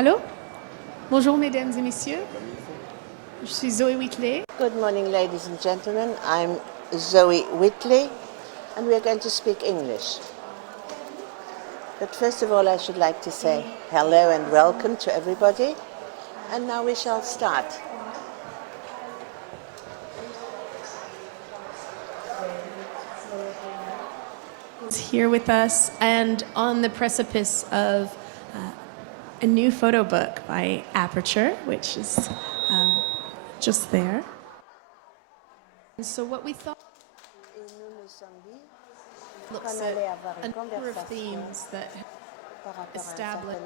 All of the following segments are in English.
Allô? Bonjour mesdames et messieurs. Je suis Zoe WITHLEY. Good morning, ladies and gentlemen. I'm Zoe WITHLEY, and we are going to speak English. But first of all, I should like to say hello and welcome to everybody. And now we shall start. Is here with us and on the precipice of a new photo book by Aperture, which is just there. And so what we thought looks at a number of themes that establish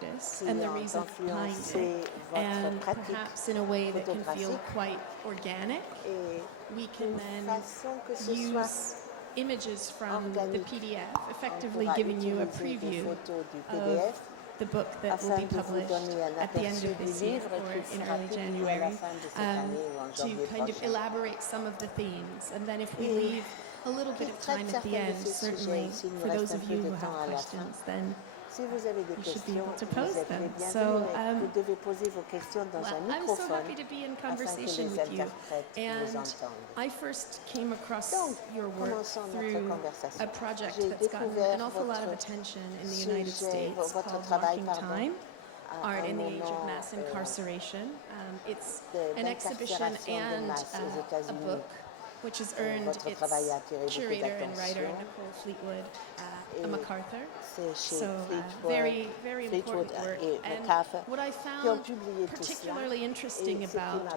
this and the reason behind it, and perhaps in a way that can feel quite organic. We can then use images from the PDF, effectively giving you a preview of the book that will be published at the end of this year or in early January, to kind of elaborate some of the themes. And then if we leave a little bit of time at the end, certainly for those of you who have questions, then you should be able to pose them. So I'm so happy to be in conversation with you. And I first came across your work through a project that's gotten an awful lot of attention in the United States called Marking Time, Art in the Age of Mass Incarceration. It's an exhibition and a book which has earned its curator and writer, Nicole Fleetwood, a MacArthur. So very, very important work. And what I found particularly interesting about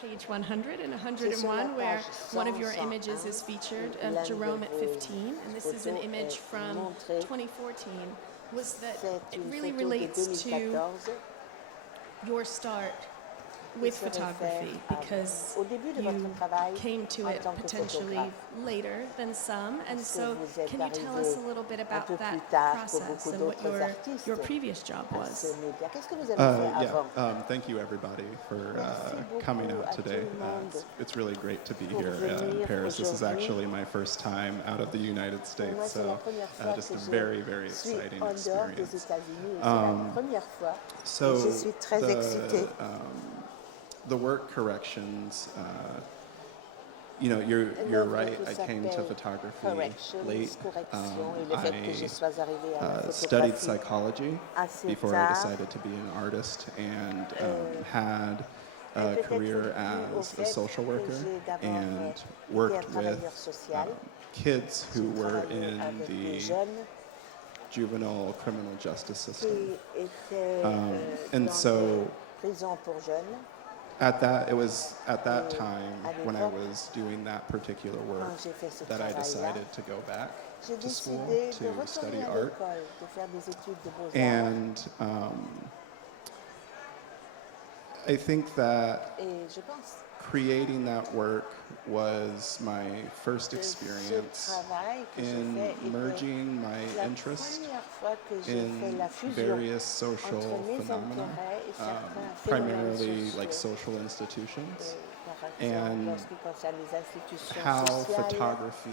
page 100 and 101, where one of your images is featured, Jerome at 15, and this is an image from 2014, was that it really relates to your start with photography, because you came to it potentially later than some, and so can you tell us a little bit about that process and what your previous job was? Thank you everybody for coming out today. It's really great to be here in Paris. This is actually my first time out of the United States, so just a very, very exciting experience. The work corrections, you're right, I came to photography late. I studied psychology before I decided to be an artist, and had a career as a social worker and worked with kids who were in the juvenile criminal justice system. And so it was at that time when I was doing that particular work that I decided to go back to school to study art. And I think that creating that work was my first experience in merging my interest in various social phenomena, primarily like social institutions, and how photography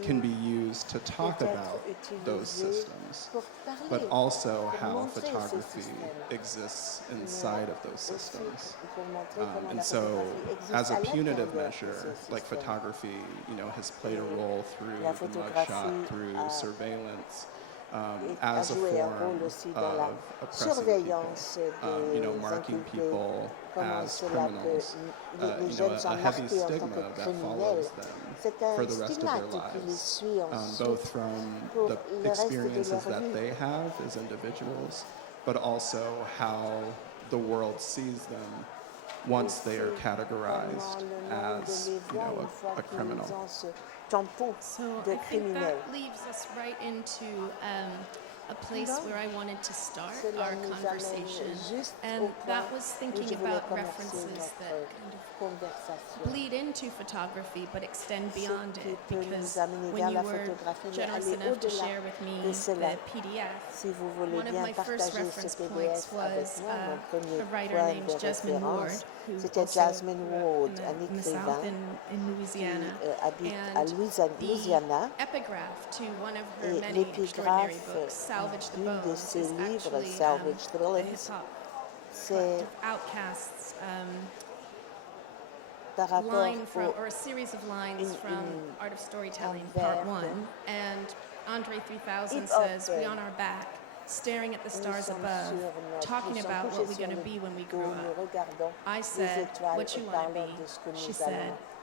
can be used to talk about those systems, but also how photography exists inside of those systems. And so, as a punitive measure, like photography, has played a role through the mugshot, through surveillance, as a form of oppressing people, marking people as criminals, a heavy stigma that follows them for the rest of their lives, both from the experiences that they have as individuals, but also how the world sees them once they are categorized as, a criminal. So I think that leads us right into a place where I wanted to start Cela our nous conversation. amène juste And au that point was où thinking je voulais about commencer references that notre kind of conversation. bleed into photography but extend Ce beyond qui it, peut nous because amener when vers you la were photographie, mais generous aller enough to au-delà share with me de cela. the PDF, Si vous voulez one of bien my first partager ce reference PDF points avec was moi, mon premier a writer point named de Jasmine Ward, référence, who c'était also Jasmine grew up Ward, in un the South écrivain in qui Louisiana. habite à And Louisiana. the epigraph to one of her Et many extraordinary l'épigraphe books, Salvage the d'une de Bones, ses is livres, actually Salvage the the Bones, hip-hop c'est Outcasts par rapport line from, au or a series of lines from Art of Storytelling, un Part vers 1. And Andre 3000 hip-hop, says, we on our back, staring at the stars sommes above, sur notre- talking nous sommes about couchés what we're sur going to le be when we dos, grow nous up. regardons I les said, étoiles what you et want to parlons be? de ce que She nous said,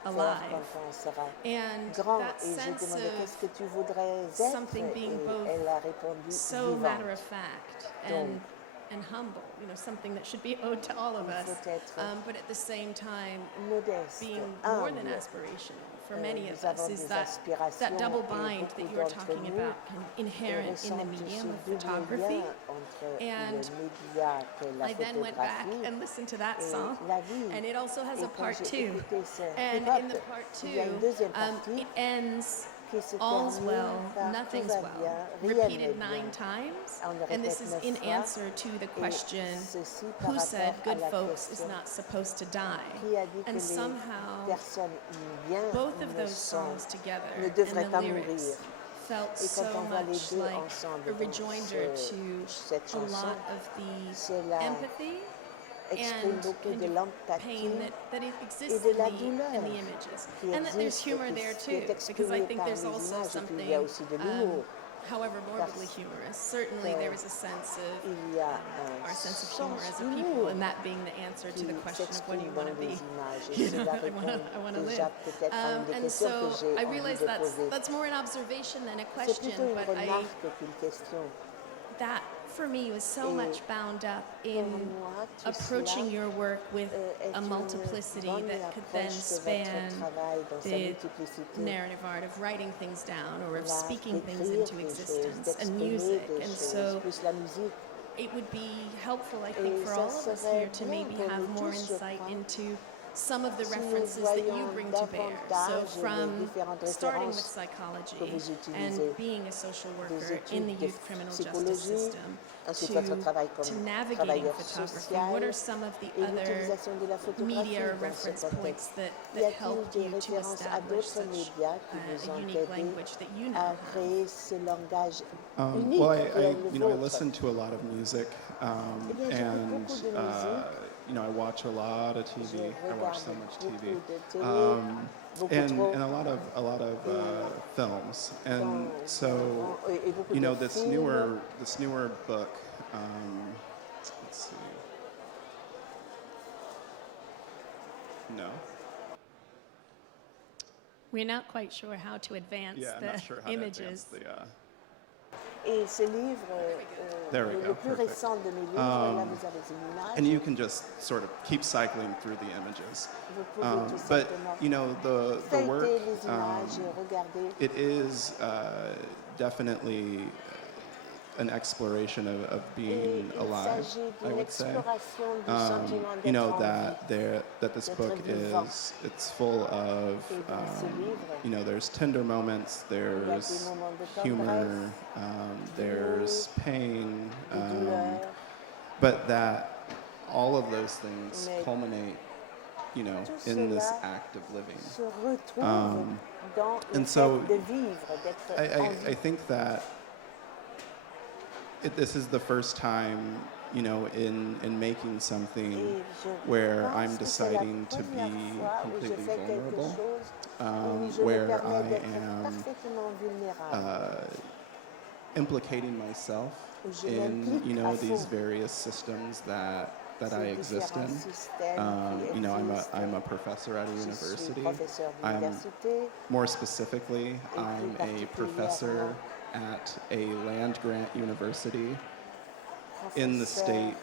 allons faire alive. quand on sera And grand. that Et j'ai sense demandé qu'est-ce que of tu voudrais être, something being et both elle a répondu so matter of vivante. fact Donc, and humble, you know, something that should be owed to all of il us, faut être but at the same time modeste, being more than humble. aspirational for many of Nous us, avons is des that aspirations double et bind that beaucoup you were d'entre talking nous about, kind of inherent in the ressentent medium of ce double photography. lien entre And le média qu'est la I then went back photographie and listened to that et song, la vie. and it also has Et a quand part j'ai 2. écouté ce And hip-hop, in the part il y a une 2, deuxième partie it ends, qui se all's termine well, par nothing's tout va well, bien, rien repeated n'est bien. 9 times. On le And this répète is 9 in fois, answer to the et question, ceci par who said rapport à good la folks is question not supposed to die? qui a dit que And les somehow, personnes bien both of ne, those sont, songs together ne and devraient the pas lyrics mourir. felt Et quand so on voit les much deux like ensemble a dans rejoinder to cette a chanson, lot of the cela empathy exprime and beaucoup kind de of l'empathie pain that it et exists de la in douleur the images. qui And that there's existe, humor qui, there qui est too, because I exprimée think par there's les also images, et puis il something, y a aussi de l'humour. however morbidly Parce humorous, certainly there is a sense of Il y a our sense of un humor sens as a people, d'humour and that being the answer to the qui question of what do you s'exprime want dans to les be. images. Et You know, cela I répond want to déjà live. peut-être à une des And questions so que j'ai I envie realize de that's poser. more an observation than a C'est question, plutôt une but remarque qu'une question. that for me was so Et much bound up Pour in moi, tout approaching cela your work with est a une multiplicity bonne that could then approche de span votre travail dans sa the multiplicité. narrative art of writing things down or of L'art speaking things d'écrire into des choses, existence and d'exprimer music. des And choses, so plus la musique. it would be helpful, I think, Et for ça all of us serait here to bien maybe pour have nous more tous, je insight crois, into some of the si nous references that you voyons bring to bear. So davantage from les différentes starting with références que psychology vous utilisez, and being a social des worker in the études de youth criminal justice psychologie, system ensuite votre travail to comme navigating travailleur photography, social what are some of the et other l'utilisation de la photographie media or dans ce reference points contexte. that Y a-t-il helped des you to références à establish d'autres such médias qui vous a ont unique aidé language that you now à have? créer ce langage unique Well, qui est le I vôtre? listen to a lot of music, Eh bien, j'écoute and beaucoup de musique. I watch a lot of Je TV. I watch regarde so much beaucoup TV, de télé, beaucoup and trop. a lot of films. And so, Et beaucoup you know, de this films. newer book. Let's see. No. We're not quite sure how to advance Yeah, I'm the not sure how to images. advance the. Et ce livre, There we le go, plus perfect. récent de mes livres, là vous avez une image. And you can just sort of keep cycling through the images. Vous pouvez tout But simplement you know, the work, feuilleter les images, regarder. it is definitely an exploration of Et being il alive, s'agit I d'une would say. exploration du sentiment You know d'être en vie. that this d'être book vivant. it's full of Et dans ce livre, you know, there's tender moments, il y a there's des moments de humor, tendresse, there's pain, de douleur, but that all of those things Mais culminate, you know, tout in this cela act of living. se retrouve dans le and fait so de vivre, d'être en I vie. think that this is the first time, you know, in making something Et je where pense I'm que c'est la deciding to be première fois où je completely fais quelque vulnerable, chose où je me where permets I d'être am parfaitement vulnérable. implicating myself Où je in, m'implique you à know, these fond. various systems that I Ces exist in. différents systèmes qui You know, existent. I'm a professor at a Je suis university. professeur I'm d'université. more specifically, I'm a professor at a land grant university in the Professeur state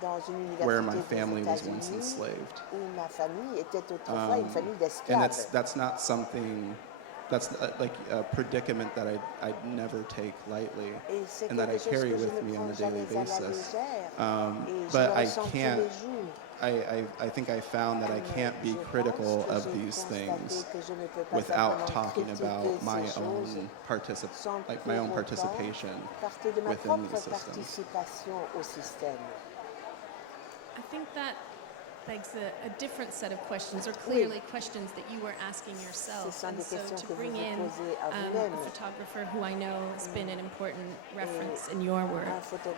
dans une université where my des family was once États-Unis, enslaved. où ma famille était autrefois une famille And d'esclaves. that's not something that's like a predicament that I'd never take lightly and that I carry with me on a daily basis. But I can't, I think I found that I can't be critical of these things without talking about my own participation within these systems. I think that begs a different set of questions, or clearly questions that you were asking yourself. And so to bring in a photographer who I know has been an important reference in your work,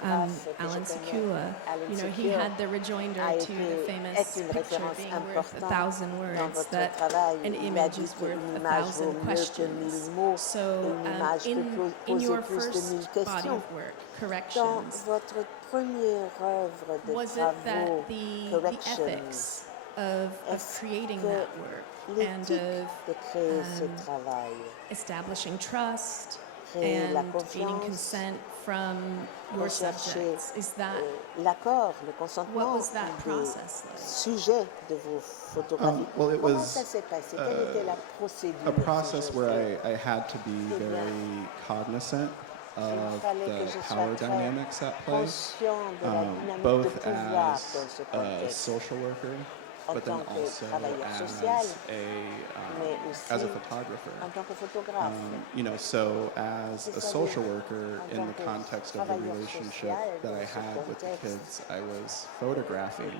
Alan Sekula, you know, he had the rejoinder to the famous picture being worth 1,000 words, that an image is worth 1,000 questions. So in your first body of work, Corrections, was it that the ethics of creating that work and of establishing trust and gaining consent from your subjects, is that what was that process like? Well, it was a process where I had to be very cognizant of the power dynamics at play, both as a social worker, but then also as a photographer. You know, so as a social worker, in the context of the relationship that I had with the kids I was photographing,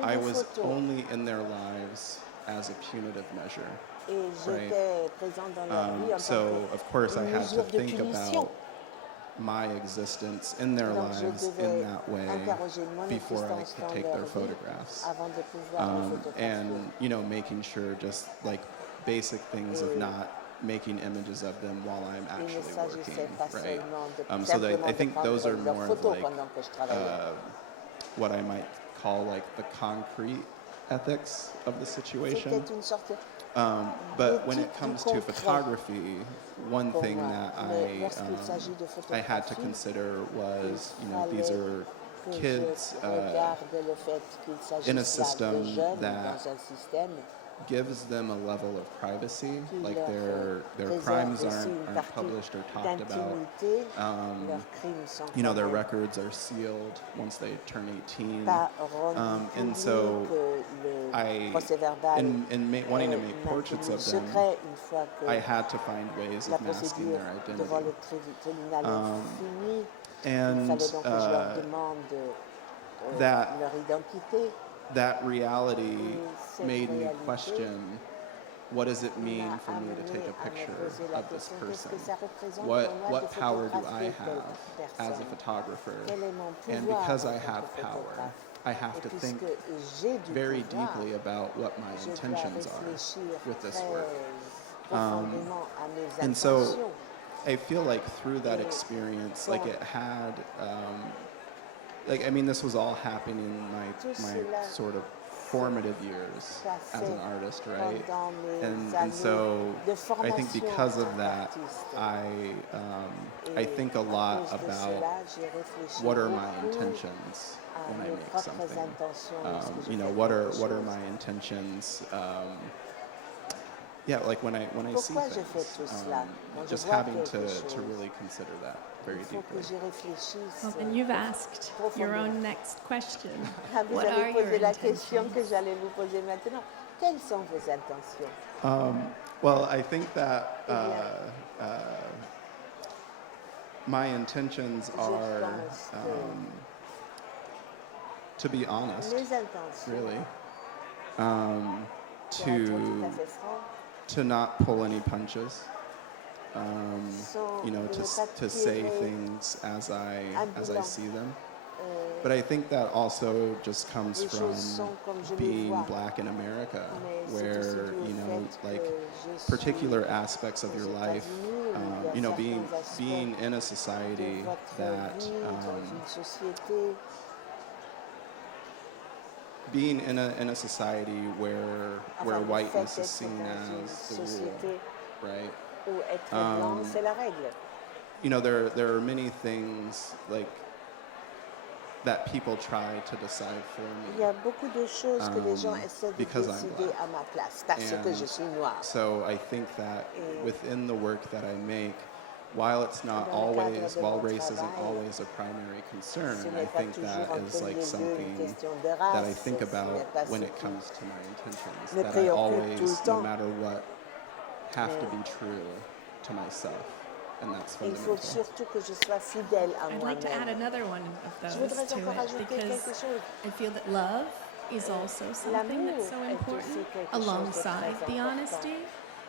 I was only in their lives as a punitive measure. Right. So, of course, I had to think about my existence in their lives in that way before I could take their photographs. And, you know, making sure just like basic things of not making images of them while I'm actually working, right? So I think those are more of like what I might call like the concrete ethics of the situation. But when it comes to photography, one thing that I had to consider was, you know, these are kids in a system that gives them a level of privacy, like their crimes aren't published or talked about. You know, their records are sealed once they turn 18. And so in wanting to make portraits of them, I had to find ways of masking their identity. And that reality made me question, what does it mean for me to take a picture of this person? What power do I have as a photographer? And because I have power, I have to think very deeply about what my intentions are with this work. And so I feel like through that experience, like it had, like, I mean, this was all happening in my sort of formative years as an artist, right? And so I think because of that, I think a lot about what are my intentions when I make something. You know, what are my intentions? Yeah, like when I see things, just having to really consider that very deeply. Well, then you've asked your own next question. What are your intentions? Well, I think that my intentions are to be honest, really, to not pull any punches, you know, to say things as I see them. But I think that also just comes from being Black in America, where, you know, like particular aspects of your life, you know, being in a society that being in a society where whiteness is seen as the rule, right? You know, there are many things like that people try to decide for Il y a me beaucoup de choses que les gens essaient de because I'm décider black. à ma place parce que je suis noire. So I think that within the work that I make, while it's not Dans le cadre always, de while mon race isn't travail, always a primary concern, ce I n'est pas think toujours that en is premier like lieu une something question de that I race, think ce n'est about pas when ce it qui comes to my intentions, me that I préoccupe tout le always, no temps. matter what, have to Mais be true to myself, and that's il faut fundamental. surtout que je sois fidèle à I'd like to add moi-même. another one of Je those voudrais to encore it ajouter quelque because chose. I feel that love is also something L'amour that's so est important aussi quelque chose de alongside très the important. honesty.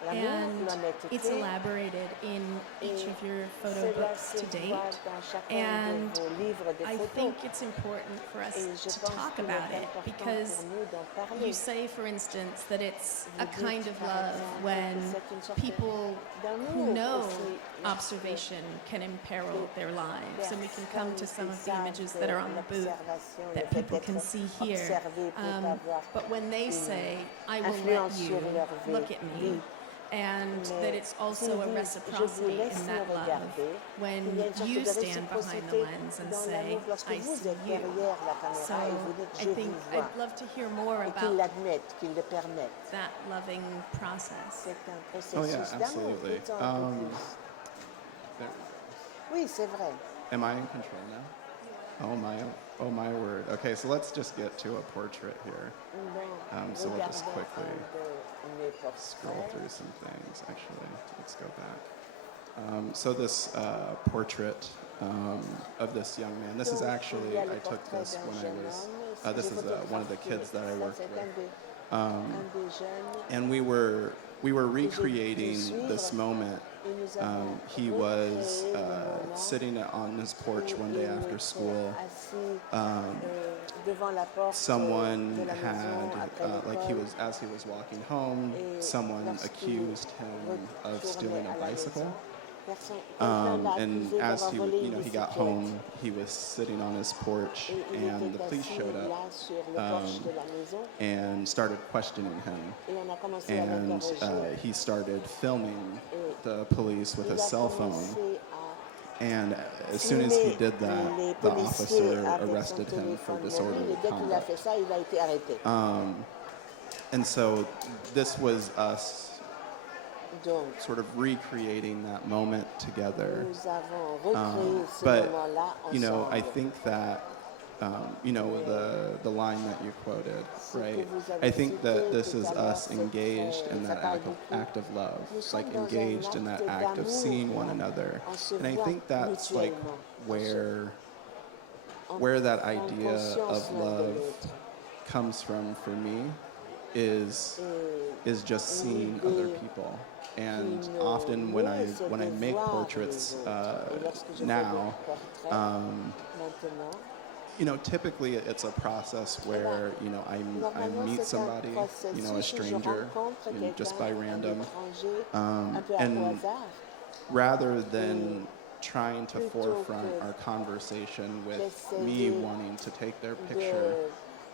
L'amour, And it's l'honnêteté, elaborated in each of your photo cela books se to voit date. dans chacun And de vos livres de I photos. think it's important for us Et je to pense talk qu'il about est it important because pour nous d'en parler. you say, for instance, that it's a Vous dites, kind of par love exemple, when que c'est une sorte people d'amour who know aussi, observation can imperil their lives. And we can come to some of the images that are on the booth l'observation, le that fait people can d'être see here. observé peut avoir But when they say, I will let influence you sur leur vie. look at me, and that it's also a reciprocity in that love when you stand behind the lens and say, I see you. So I think I'd love to hear more et qu'ils about l'admettent, qu'ils le permettent. that loving process. C'est un Oh processus yeah, d'amour. absolutely. Tout un peu plus. There- Oui, c'est vrai. Am I in control now? Oh my word. Okay, so let's just get to a portrait here. So we'll just quickly scroll through some things. Actually, let's go back. So this portrait of this young man. This is actually, I took this when I was, this is one of the kids that I worked with. And we were recreating this moment. He was sitting on his porch one day after school. Someone had, as he was walking home, someone accused him of stealing a bicycle. And as he, he got home, he was sitting on his porch, and the police showed up and started questioning him. And he started filming the police with his cell phone. And as soon as he did that, the officer arrested him for disorderly conduct. And so this was us sort of recreating that moment together. But, I think that, the line that you quoted, right? I think that this is us engaged in that act of love, like engaged in that act of seeing one another. And I think that's like where that idea of love comes from for me is just seeing other people. And often when I make portraits now, typically it's a process where I meet somebody, a stranger, just by random, and rather than trying to forefront our conversation with me wanting to take their picture,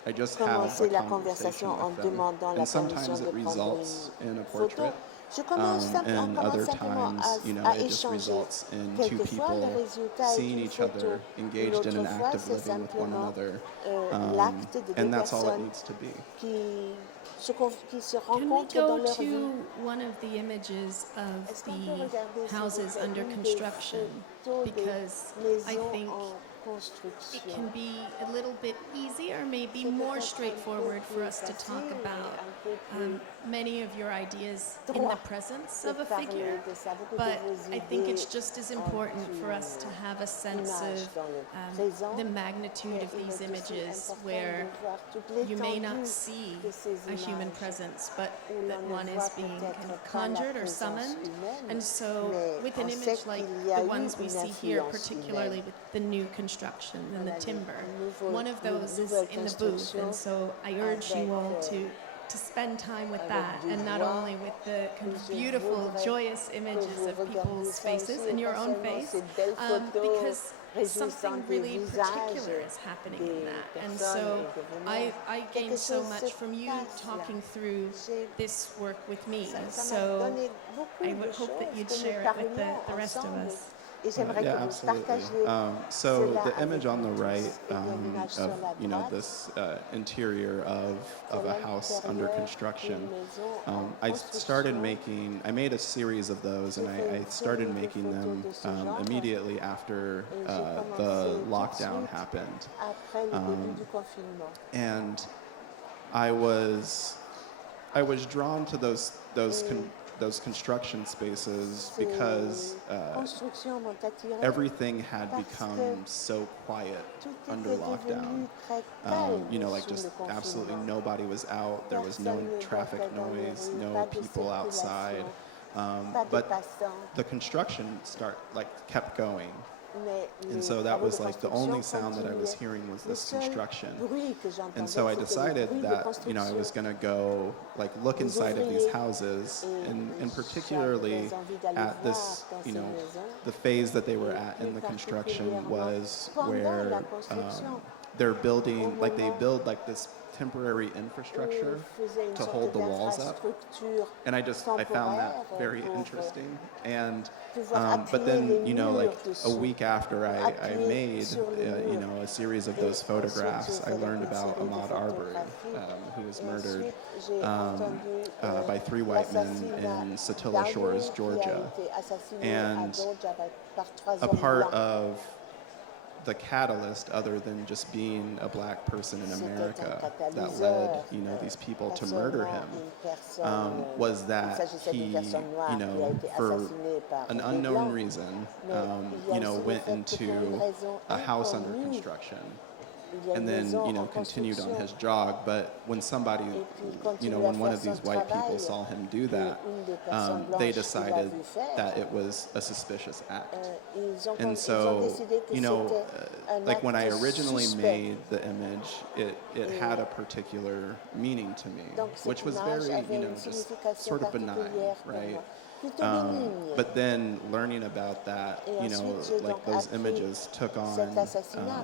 I just have a conversation with them, and sometimes it results in a portrait. And other times, it just results in two people seeing each other, engaged in an act of living with one another, and that's all it needs to be. Can we go to one of the images of the houses under construction? Because I think it can be a little bit easier, maybe more straightforward for us to talk about many of your ideas in the presence of a figure, but I think it's just as important for us to have a sense of the magnitude of these images where you may not see a human presence, but that one is being kind of conjured or summoned. And so with an image like the ones we see here, particularly with the new construction and the timber, one of those is in the booth, and so I urge you all to spend time with that, and not only with the kind of beautiful, joyous images of people's faces and your own face, because something really particular is happening in that. And so I gained so much from you talking through this work with me. So I would hope that you'd share it with the rest of us. Et j'aimerais Yeah, que vous absolutely. partagiez So cela the image avec on the nous right tous. Et il y a une image sur of la droite this interior of a house under l'intérieur construction. d'une maison en I started construction. I made a series of those, and I started making them immediately after Et j'ai commencé the tout de lockdown suite happened. après le début du confinement. And I was drawn to those construction spaces because Ces constructions m'ont attiré everything had parce become que so quiet tout under était lockdown. devenu très calme Like sous just le absolutely confinement. nobody was out. There was no Personne ne traffic battait dans les noise, rues, no pas de people outside. circulation, pas de But passants. the construction kept going. Mais And les so that travaux was de like the only construction sound that I was continuaient. hearing was Le this seul construction. bruit que And j'entendais, so I c'était le decided bruit de that, I construction. was going to go look Les inside of these ouvriers, houses, and et particularly j'avais envie d'aller at voir this, dans ces maisons. the phase that they were Et at in plus the construction particulièrement was pendant where la construction, they're building, au they moment build this temporary où infrastructure ils faisaient une to sorte hold the walls up. d'infrastructure And I found that temporaire very pour interesting. And pouvoir but appuyer then, les murs a dessus, week after I appuyer made, sur les murs. a series of Et those photographs, ensuite, I j'ai fait learned une about série de Ahmaud Arbery, photographies. who was Et murdered ensuite, j'ai entendu by three white men l'assassinat in Satilla Shores, d'Arby, Georgia. qui a été assassiné à And Georgia par trois A hommes part blancs. of the catalyst, other than just being a black person in C'était un America, that catalyseur, led these people to pas murder seulement him, une personne, was il that s'agissait d'une he, personne noire qui a été for assassinée par an des unknown blancs. reason, Mais il y a aussi le went fait que pour une into raison a house under inconnue, construction, il y a and une then maison en continued on construction. his jog. But when somebody, Et puis il continue when à one faire of these son white people travail, saw him do et that, une des personnes they blanches qui l'a decided vu faire, that it was a suspicious act. Ils ont And ils ont so, décidé que c'était un like when I acte originally suspect. made the image, it had a particular meaning to me, Donc which cette was image very, avait une just signification sort of benign, particulière pour right? moi, plutôt bénigne. But then learning about that, Et ensuite, j'ai donc those appris images took cet assassinat.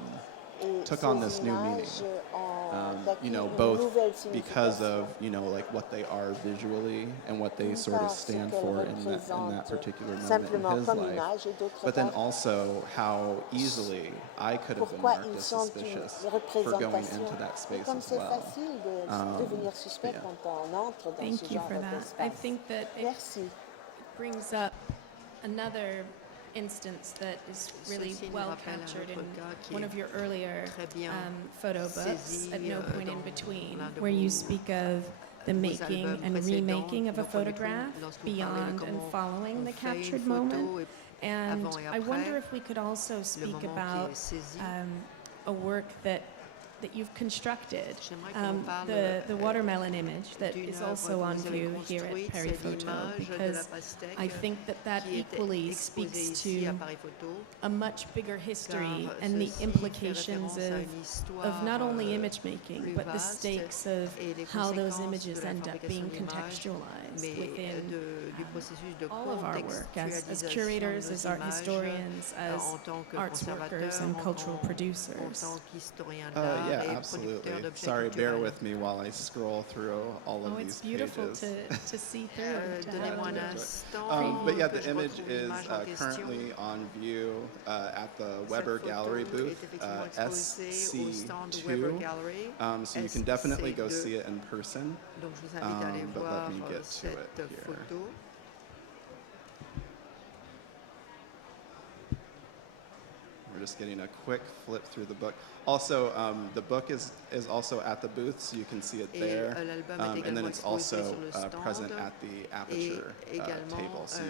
Et took ces on this new meaning. images ont acquis une Both nouvelle because signification. of what they are visually and what they sort of Parce stand qu'elles for in that représentent particular moment simplement in his comme life. image, et d'autre But then part, also how easily I could have been pourquoi marked ils as sont suspicious une for going représentation. into that Et space comme as c'est well. facile de devenir suspect yeah. quand on entre dans ce Thank you genre for that. I d'espace. think that it Merci. brings up another instance that is really Ceci nous well rappelle un captured in autre cas qui one est of your earlier très bien photo books, saisi, At No Point in dans Between, l'un de where you vos- speak of the making albums and précédents, remaking of a No Point in Between, photograph lorsque vous parlez de beyond and comment following on the fait une captured photo moment. et And avant et I wonder après, if we could also le speak moment qui about est saisi. a work that you've constructed, J'aimerais qu'on parle, the watermelon image that d'une is œuvre also que on vous avez view here at construite, Paris c'est Photo, l'image de la because pastèque I think that qui est equally exposée speaks ici to à Paris Photo, a much bigger history car and the ceci fait implications référence à of une histoire, not only plus image making, but the vaste stakes of et les how those conséquences images de la end up fabrication being d'images, contextualized mais within du processus de all of our work as contextualisation curators, de as art nos images, historians, as en tant que arts workers conservateur, and en cultural tant- en producers. tant qu'historien d'art Yeah, et absolutely. producteur d'objets Sorry, bear culturels. with me while I scroll through all of Oh, these it's beautiful pages. to see through. To have Donnez-moi a un look. instant. But yeah, que the je image retrouve is l'image en question. currently on view at the Cette Weber photo Gallery est booth, effectivement exposée au stand Weber SC2. Gallery, So you can definitely go SC2. see it in person. Donc je vous invite à aller But voir let me get to cette it here. photo. We're just getting a quick flip through the book. Also, the book is also at the booth, so you can see it Et, there. l'album est And then également it's exposé also sur le stand present at the Aperture également, table, so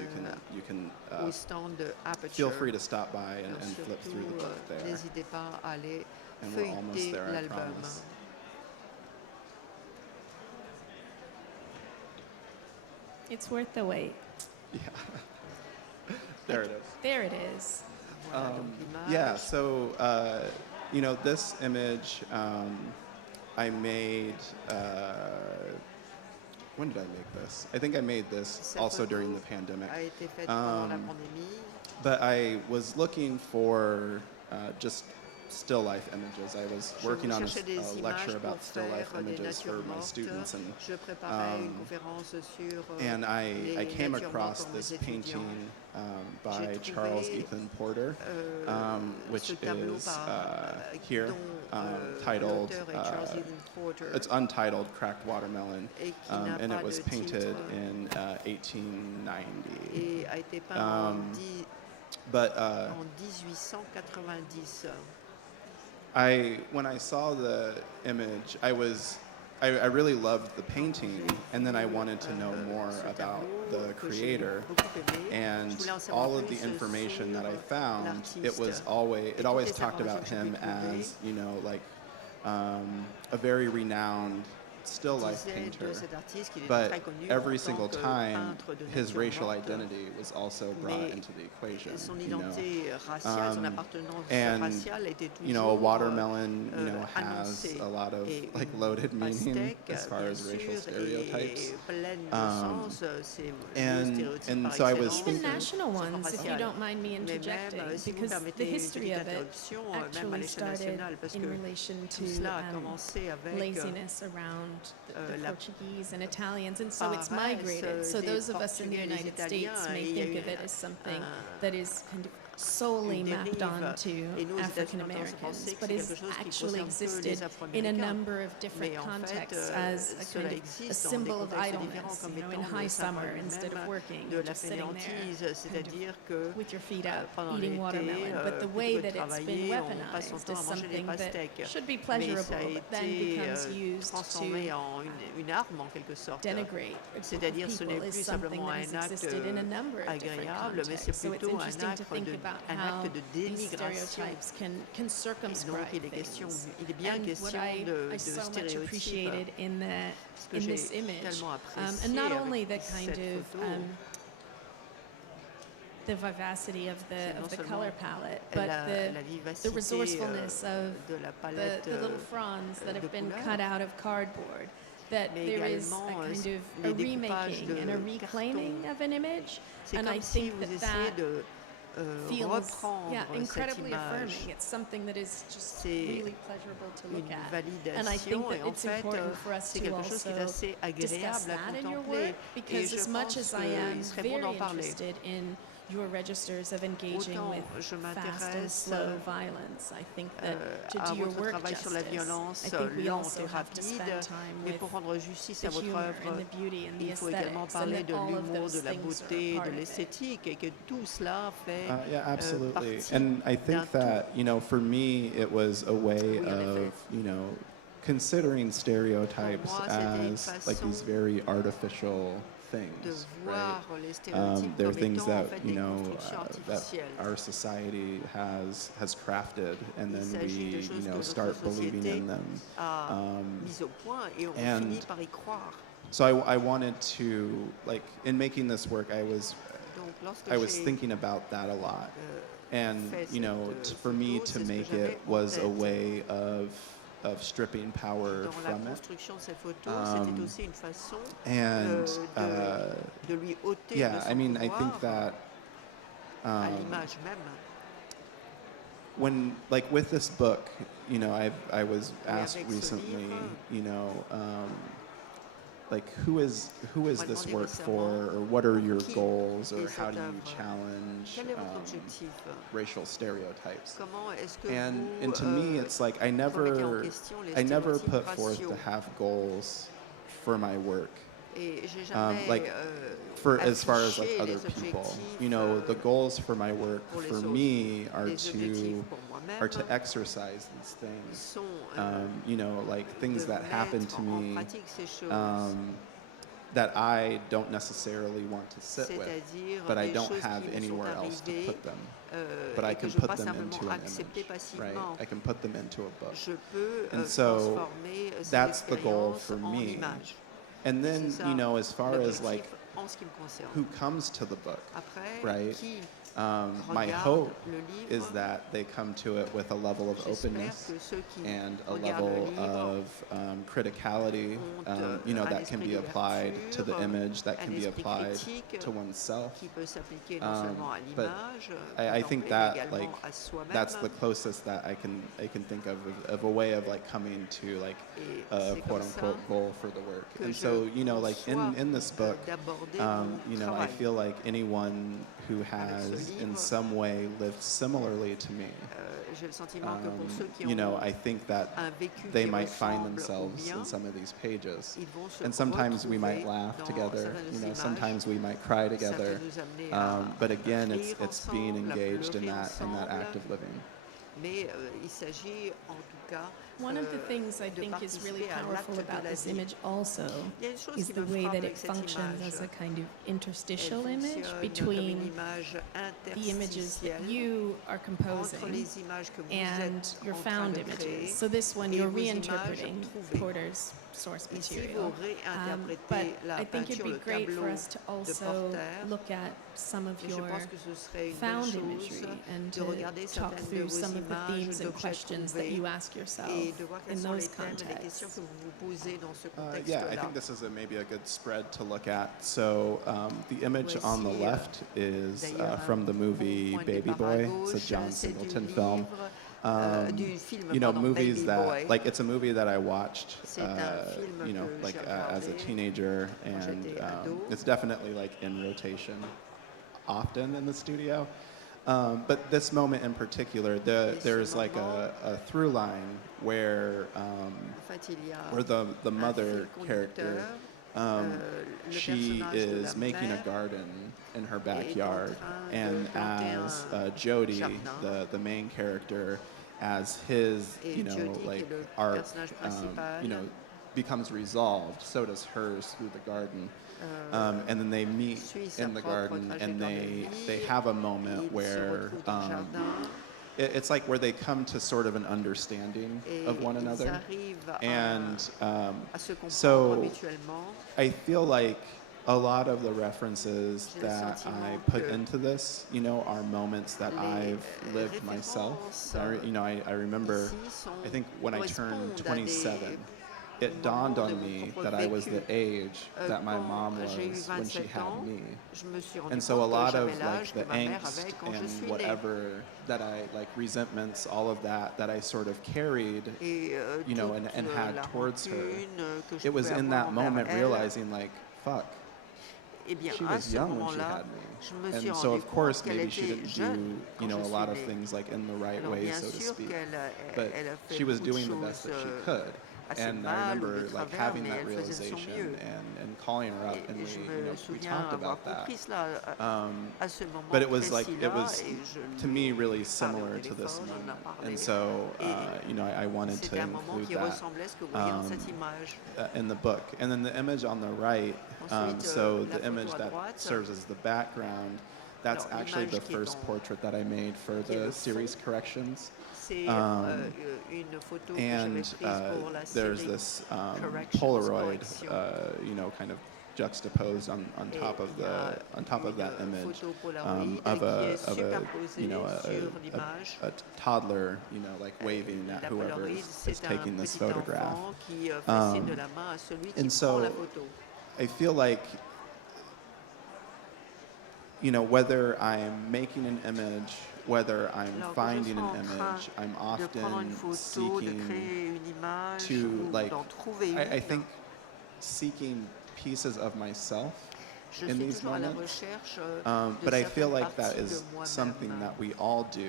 you can au stand de Aperture. feel free to stop by and Alors flip through the surtout, book there. n'hésitez pas à aller And we're almost feuilleter there, I l'album. promise. It's worth the wait. Yeah. There it is. There it is. Voilà donc l'image. Yeah, so, this image I made, when did I make this? I think I made this Cette also photo during the pandemic. a été faite pendant la pandémie. But I was looking for just still life images. I was working on a lecture about still life images for my students, and I came across this painting by Charles Ethan Porter, which is here, titled, it's untitled, Cracked Watermelon, and it was painted in 1890. But when I saw the image, I really loved the painting, and then I wanted to know more about the creator, and all of the information that I found, it always talked about him as, you know, like a very renowned still life painter, but every single time his racial identity was also brought into the equation, you know. And you know, a watermelon, you know, has a lot of like loaded meaning as far as racial stereotypes, and so I was even thinking, national ones, if you don't mind me interjecting, because the history of it actually started in relation to laziness around the Portuguese and Italians, and so it's migrated. So those of us in the United States may think of it as something that is kind of solely mapped onto African Americans, but it's actually existed in a number of different contexts as a kind of a symbol of idleness. You know, in high summer, instead of working, you're just sitting there kind of with your feet up, eating watermelon. But the way that it's been weaponized is something that should be pleasurable, but then becomes used to denigrate people is something that has existed in a number of different contexts. So it's interesting to think about how these stereotypes can circumscribe things. And what I so much appreciated in this image, and not only the kind of the vivacity of the color palette, but the resourcefulness of the little fronds that have been cut out of cardboard, that there is a kind of a remaking and a reclaiming of an image, and I think that feels incredibly affirming. It's something that is just really pleasurable to look at, and I think that it's important for us to also discuss that in your work, because as much as I am very interested in your registers of engaging with fast and slow violence, I think that to do your work justice, I think we also have to spend time with the humor and the beauty and the aesthetics, and that all of those things are part of it. yeah, absolutely. And I think that, you know, for me, it was a way of, you know, considering stereotypes as like these very artificial things, right? They're things that, you know, that our society has crafted, and then we, you know, start believing in them. And so I wanted to, like, in making this work, I was thinking about that a lot. And, you know, for me to make it was a way of stripping power from it. And yeah, I mean, I think that when, like, with this book, you know, I was asked recently, you know, like, who is this work for, or what are your goals, or how do you challenge racial stereotypes? And to me, it's like I never put forth to have goals for my work, like for as far as like other people. You know, the goals for my work for me are to exercise these things. You know, like things that happen to me that I don't necessarily want to sit with, but I don't have anywhere else to put them. But I can put them into an image, right? I can put them into a book. And so that's the goal for me. And then, you know, as far as like who comes to the book, right? My regardent hope le livre. is that they come to it with a level of J'espère openness que ceux qui and a regardent le level livre of criticality, ont you know, un that can esprit be applied to the d'ouverture, image, that un can be esprit applied critique to oneself. qui peut s'appliquer non seulement à But l'image, I think mais that également like à soi-même. that's the closest that I can think of a way of like coming to like Et a c'est quote comme ça unquote goal for the work. que And je so you know, like conçois, in this book, d'aborder mon you know, I travail. feel like anyone who has in livre, some way lived similarly to me, J'ai le sentiment que pour ceux qui you know, ont I think that un vécu they qui might find ressemble au themselves mien, in some of these pages. ils vont se And sometimes we might retrouver laugh dans together, certaines you know, images. sometimes we might cry Ça peut together. nous amener à But again, it's rire being ensemble, à engaged in pleurer that ensemble. act of living. Mais il s'agit en tout cas One of the things I de think is really participer à powerful l'acte de about la this vie. image also Il y a une chose is qui the me way frappe that avec it cette functions image. as a kind of Elle interstitial image fonctionne comme between une image the images that interstitielle you are entre composing les images que vous and êtes your en train found de créer images. So this one, et you're vos images reinterpreting trouvées. Porter's source Ici, material. vous réinterprétez But la I think it'd peinture, be le great for tableau us to de also Porter. look at some of Et je your pense que ce serait une found bonne imagery chose and de to regarder talk certaines de through vos some of the images themes and d'objets questions that trouvés you ask yourself et de voir quels in sont les those thèmes et les questions que contexts. vous vous posez dans ce Yeah, I contexte-là. think this is maybe a good spread to look at. So the image on the Voici, left is d'ailleurs, from the un movie point de Baby départ à Boy. gauche, It's a John c'est du Singleton livre, film. du film, You know, pardon, movies Baby that, Boy. like, it's a movie that I watched, C'est un film you know, que like j'ai as a regardé teenager, quand and j'étais ado. it's definitely like in rotation often in the studio. But this moment in particular, there's like a through line where En fait, il y a where the un mother fil character, conducteur, le she personnage de la is making a mère garden in her est en backyard, train de and planter as un Jody, jardin. the main character, as his, Et you know, Jody, qui like est le arc, personnage principal, you know, becomes resolved, so does hers through the garden. And then they meet suit sa in the propre garden, trajectoire and de they vie, have a et moment ils se where retrouvent dans le jardin, it's like where they come to sort of an understanding et of one ils another. arrivent And à se comprendre so mutuellement. I feel like a lot of the references J'ai le that sentiment I put que into this, you know, are moments that les I've lived myself. références You know, I remember, ici sont, I think when I turned correspondent à des 27, it dawned moments de on mon me propre that I was vécu. the age that my Quand mom was j'ai eu when she 27 had ans, me. je me suis rendu And so a compte lot que of j'avais like l'âge the que ma mère angst avait quand je and suis née. whatever that I like resentments, all of that I sort of carried, Et you know, toute and had la towards her. rancune que je It was pouvais in avoir that envers moment elle, realizing like, fuck, eh bien, she à was ce young when she moment-là, had me. je me suis And so rendu of course compte qu'elle maybe she était didn't jeune do, quand you know, je a suis lot of née. things like in the right Alors way, bien so to sûr speak. qu'elle But elle a fait she was beaucoup de doing the choses best that she could. assez And I mal ou remember de like travers, having mais that elle faisait de son realization mieux. and calling her up, Et and we, je you me know, we souviens talked avoir about that. compris cela à ce moment But it was like, it précis-là, was et je to lui me ai really parlé au similar to this téléphone, on a moment. parlé. And so, Et you know, I wanted to c'était un moment include qui that ressemblait à ce que vous voyez dans cette image. in the book. And then the image on the right, Ensuite, so la the image photo à that droite. serves as the background, that's Alors, actually the l'image qui est first en- portrait that I made for qui est le the fond. series corrections. C'est une photo que j'avais And prise pour la there's série this Corrections, Polaroid, correction. you know, kind of juxtaposed on Et top of il y a on top of that une image photo Polaroid of qui est a superposée you know sur l'image. a toddler, you know, like waving at La whoever Polaroid, is c'est un taking this petit photograph. enfant qui fait signe de la main à celui qui And prend la so photo. I feel like, you know, whether I'm making an image, whether I'm Alors que je finding sois an en train image, I'm de prendre une often photo, de seeking créer une image to ou like, d'en trouver une. I think seeking pieces of myself Je in suis these toujours à la moments. recherche de But I feel certaines like that parties de is moi-même. something that we all do,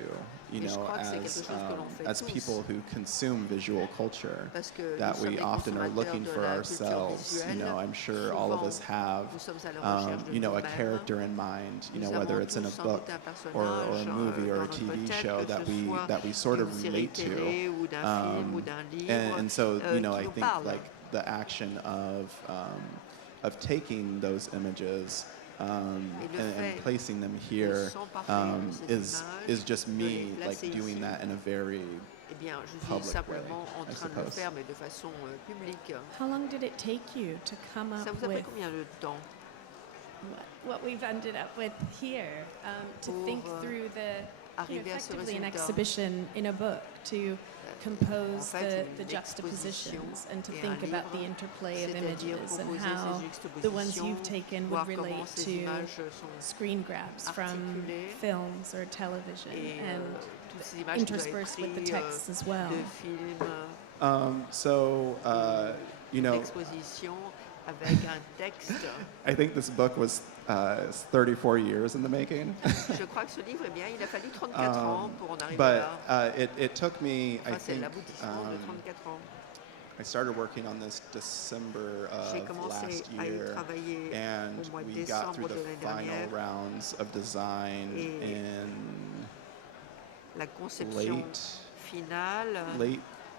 you Mais je know, crois que c'est quelque chose que l'on fait as tous. people who consume visual culture, Parce que that nous sommes we des often are consommateurs looking de for la culture ourselves. You visuelle. know, I'm sure all of us Souvent, have, nous sommes à la recherche de you know, a nous-mêmes. character in mind, you know, Nous whether avons it's in a tous sans book doute un or personnage a movie or dans a notre TV tête, show que that ce soit we sort of d'une série relate télé to. ou d'un film ou d'un livre And so, you know, qui I nous think parle. like the action of taking those images Et le fait and placing them de here s'emparer de ces is images, just de me les like placer doing ici. that in a very Eh bien, je suis public simplement way, en I train de le suppose. faire, mais de façon publique. How long did it take you to come Ça up vous a pris with combien de temps what we've ended up with here, to think through arriver à ce effectively an résultat. exhibition in a book, to compose En fait, the une juxtapositions and to exposition think et un about the livre, interplay of c'est-à-dire images and proposer how ces the ones juxtapositions, you've taken voir would comment relate ces to images sont screen grabs from articulées films or television et and toutes ces images que vous avez interspersed with the prises texts as well. de films, You know, d'expositions avec un texte. I think this book was 34 years in the making. Je crois que ce livre, eh bien, il a fallu 34 ans pour en arriver But là. it took me, I Enfin, c'est think, l'aboutissement de 34 ans. I started working on this December J'ai of commencé last à y year, travailler and au mois de we got through décembre de the l'année final dernière. rounds of design Et in La conception late finale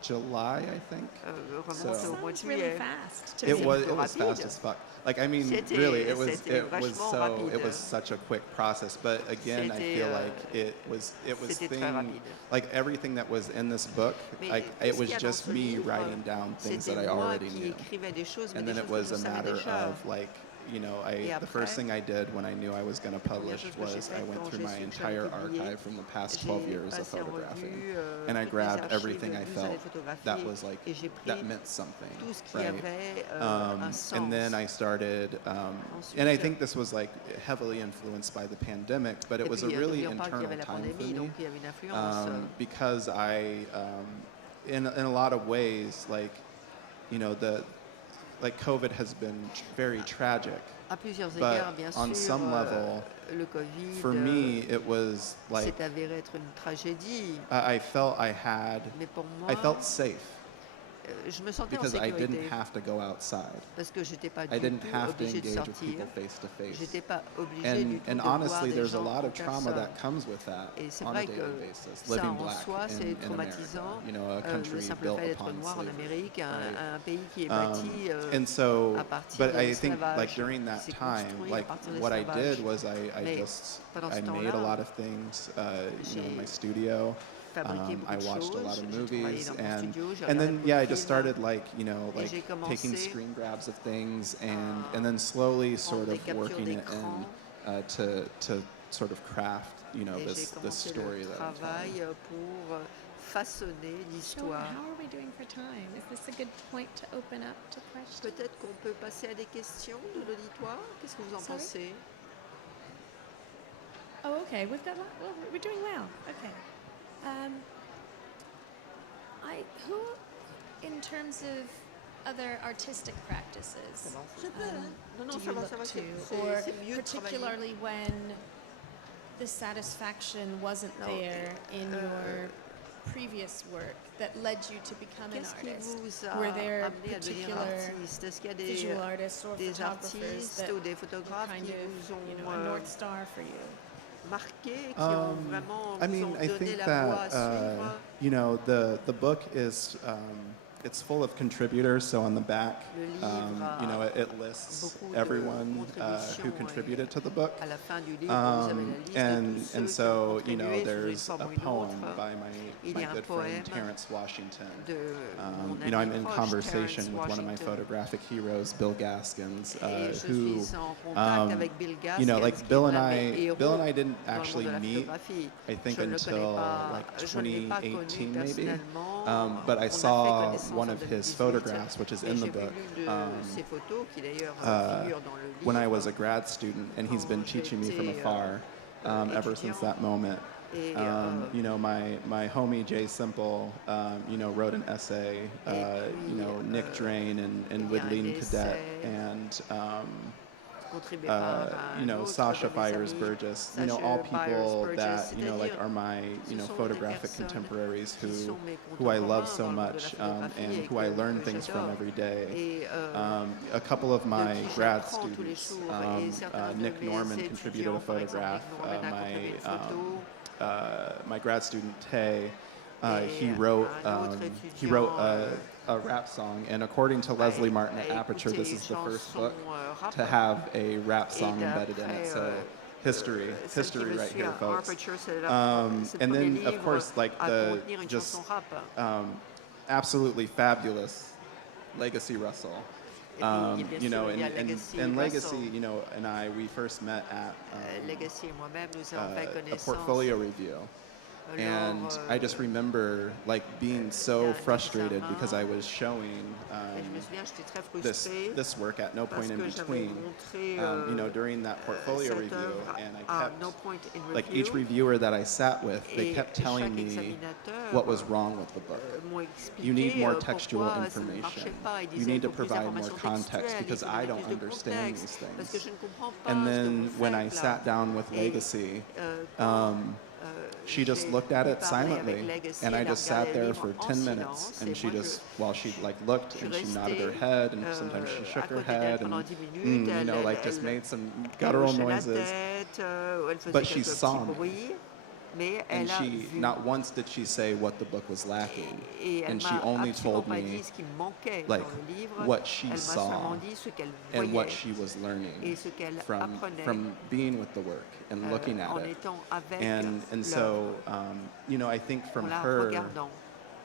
July, I think. remonte So- au mois de Sounds really juillet. fast to It me. was plutôt fast rapide. as fuck. Like, I mean, C'était- really, it was c'était vachement rapide. such a quick process. But again, I C'était, feel like it was c'était très thing, rapide. like everything that was in this book, Mais like tout it ce was qu'il y a dans just ce me livre, writing down things that c'était I moi already qui knew. écrivais des choses, mais And des then it choses que was je a savais matter déjà. of like, you know, Et the first après, thing I did when I knew I was going to publish chose que j'ai was I faite went quand through j'ai my su que j'allais entire publier, archive from the past 12 j'ai years of passé en photographing, revue, and I toutes les grabbed archives everything de I 12 felt années de photographie, that was like et j'ai pris that meant something, tout ce qui right? avait un sens. And then I started, and I think this was like heavily influenced by the pandemic, but it Et was a puis, really n'oublions pas qu'il y internal avait la time for pandémie, me, donc il y avait une influence. because I, in a lot of ways, like, you know, like COVID has been very tragic. À plusieurs But égards, bien on sûr, some level, le Covid For me, it was like s'est avéré être une tragédie, I felt mais pour moi, I felt safe je me sentais en because I sécurité didn't have to go outside. parce que j'étais pas I du didn't tout have to obligée de engage with sortir. people face to face. J'étais pas obligée du tout And de voir honestly, des there's a gens lot en of trauma personne. that comes with that Et c'est on a vrai daily que basis. ça Living en black soi, c'est in America, traumatisant. you know, a country Le simple built fait d'être upon noir en slavery. Amérique, right? un pays qui est bâti And so, à partir but de I think l'esclavage, like during that qui s'est time, construit like à partir de what I l'esclavage. did was I Mais just pendant ce I made a temps-là, lot of things, you know, in my studio. fabriqué I beaucoup de watched a lot choses, of j'ai travaillé movies, dans mon studio, j'ai and regardé then beaucoup yeah, de I just films. started like, you know, like j'ai taking commencé screen grabs of things and then slowly sort des of captures working it d'écran. in to sort of craft, you know, Et j'ai this commencé story le that I'm telling. travail pour façonner So l'histoire. how are we doing for time? Is this a good point to open up to questions? Peut-être qu'on peut passer à des questions de l'auditoire. Qu'est-ce que vous en Sorry? pensez? Oh, okay. We've got. Well, we're doing well. Okay. Who, in terms of other artistic practices, Non, non, do ça you va, look ça va. to, C'est or c'est mieux de travailler. particularly when the satisfaction wasn't No, there in your previous work that led you to become an Qu'est-ce qui artist? vous a Were there amené à devenir particular artiste? Est-ce qu'il y a visual artists or des photographers artistes that ou des were photographes kind qui of, vous you ont know, a North Star for you? marqué, qui ont vraiment I vous mean, ont I donné think la voie à that suivre? you know, the book is it's full of contributors. So on the back, Le livre you know, a it lists beaucoup de everyone who contributions contributed to the book. À la fin du livre, vous avez la liste de tous ceux And qui so, ont you know, contribué sous une there's forme a ou une poem autre. by Il y my a un good friend poème Terrence Washington. de mon You know, I'm ami in proche, conversation Terrence with one of my Washington. photographic heroes, Bill Gaskins, Et je who, suis en contact avec Bill you know, Gaskins, like qui est Bill l'un and de mes héros Bill and I didn't dans le monde actually de la meet, photographie. I think, Je ne le connais until pas, like je ne l'ai pas connu 2018 maybe. personnellement. But On I a fait saw connaissance one en of his 2018, photographs, which is mais in the j'ai vu book, l'une de ses photos qui d'ailleurs figure dans le livre. when I was a grad student, and he's been Quand j'ai teaching me from été, afar ever since étudiant. that moment. Et, You know, my homie Jay Simple, you know, wrote an essay. You know, Nick Drain and il y a un Widleen Cadet essai and contribué par un you know, autre Sasha de mes amis, Byers Burgess. You know, Sasha all Byers people Burgess, that you know, like, c'est-à-dire, are my ce you know, sont des photographic personnes contemporaries qui sont mes who I love contemporains so dans le monde de la much photographie and et who I que learn things from j'adore. every day. Et, A couple of my qui grad j'apprends tous les students, jours. Et certains de Nick mes Norman contributed étudiants, a par exemple, photograph. Nick Norman a contribué une photo. My grad student Tay, Et he wrote un autre he wrote étudiant, a rap song, and according to Leslie Martin at Aperture, this is the first book to have a rap song embedded in it. So history right here, folks. And then of course, like the just absolutely fabulous Legacy Russell puis, bien sûr, il y a Legacy and et Legacy, Russell. and I, we first met at Legacy et moi-même, nous avons fait a connaissance portfolio review. And I just remember like being so frustrated because I was showing et je me souviens, j'étais très this frustrée work at no parce point in que j'avais between, montré during that portfolio cette review, œuvre and I à kept No Point in like Review. each reviewer that I sat with, they Et kept telling chaque me examinateur what was wrong with the book. m'ont You need expliqué more textual pourquoi ça ne information. marchait pas. Ils You disaient need il to faut plus provide more d'informations context textuelles, il because faut I donner don't plus de understand contexte, these parce que things. je ne comprends pas And ce que then vous when I faites là. sat down with Et, Legacy, quand, she just j'ai looked at pu it parler avec silently, Legacy, and I elle a just sat regardé le there livre for en 10 silence, minutes, et and she moi, just, while she like looked je and suis she nodded her restée head, and sometimes she shook à her côté d'elle head, pendant and 10 minutes. like just made some Elle guttural hochait la noises. tête, elle faisait But she quelques saw petits me. bruits, mais And elle a she, vu. not once did she say what the book was lacking, Et elle and she m'a only absolument told pas me dit ce qui me manquait like dans le livre. what she Elle m'a saw seulement dit ce qu'elle and what voyait she was learning et ce qu'elle from apprenait being with the work and looking at en it. étant avec And l'œuvre, so I think en from la her, regardant.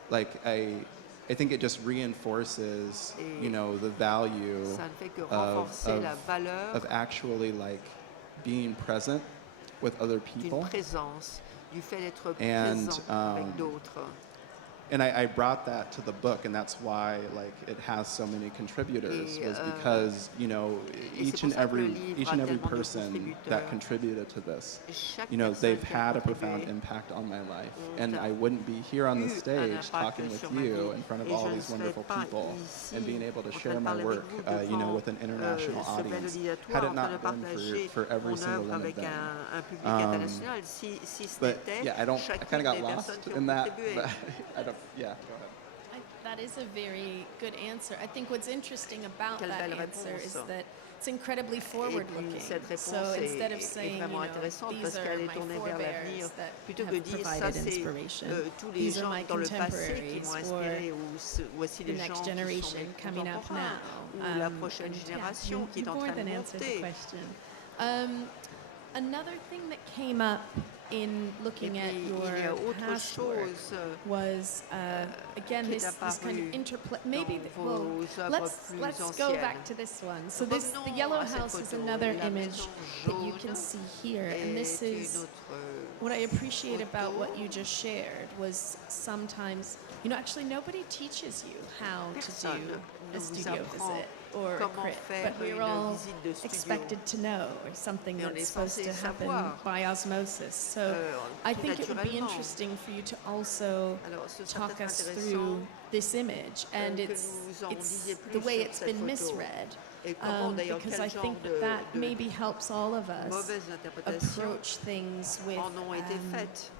like I think it just reinforces Et the value ça ne fait que renforcer la valeur of actually like being present with other d'une people. présence, du fait d'être And, présent avec d'autres. And I brought that to the book, and that's why like it has so many contributors, Et, was because each and pour ça que le every livre a tellement de person contributeurs. that contributed to this, Chaque they've personne qui a had a contribué profound impact on my life, ont and I wouldn't be here on the eu un stage impact talking with sur ma you vie. in front of Et all je ne these serais wonderful pas people ici and being able to en train share de my parler work, avec vous devant with an international ce bel audience, auditoire, had en it train de not been partager for every mon single œuvre one of avec them. un public international, si ce But n'était yeah, I kind chacune of got des lost personnes qui ont in that. contribué. But I don't. Yeah, go ahead. That is a very good answer. I think what's interesting about Quelle that belle answer is réponse. that it's incredibly Et puis forward-looking. cette So réponse instead of est saying, vraiment intéressante these parce are qu'elle est my tournée vers l'avenir, forebears that plutôt que have dire ça provided c'est inspiration. tous les These are gens my dans le passé qui m'ont contemporaries or inspiré, ou voici the les gens next qui sont generation mes coming up contemporains, now. ou la prochaine and yeah, génération you qui est en more train de than answered the monter. question. Another thing that came up in Et looking puis at il y a your autre past work chose was again qui est this kind apparu of interplay. Maybe dans well, vos œuvres plus let's go anciennes. back to this one. So this the Revenons yellow à cette house is photo. another La image maison that you jaune can see here, and this est is une autre what I appreciate about photo. what you just shared was sometimes actually nobody teaches you how to Personne do ne a vous studio apprend visit or a comment crit, faire but we're une all visite de studio. expected to know, or something Mais on that's est supposed to censé happen savoir. by osmosis. So I Tout think it would be naturellement. interesting for you to also Alors, ce serait talk peut-être us intéressant through this image and que it's vous en disiez the plus way sur it's cette been photo. misread. Et comment, d'ailleurs, Because quel I genre think de that maybe helps all of us mauvaises interprétations approach things with en ont été faites.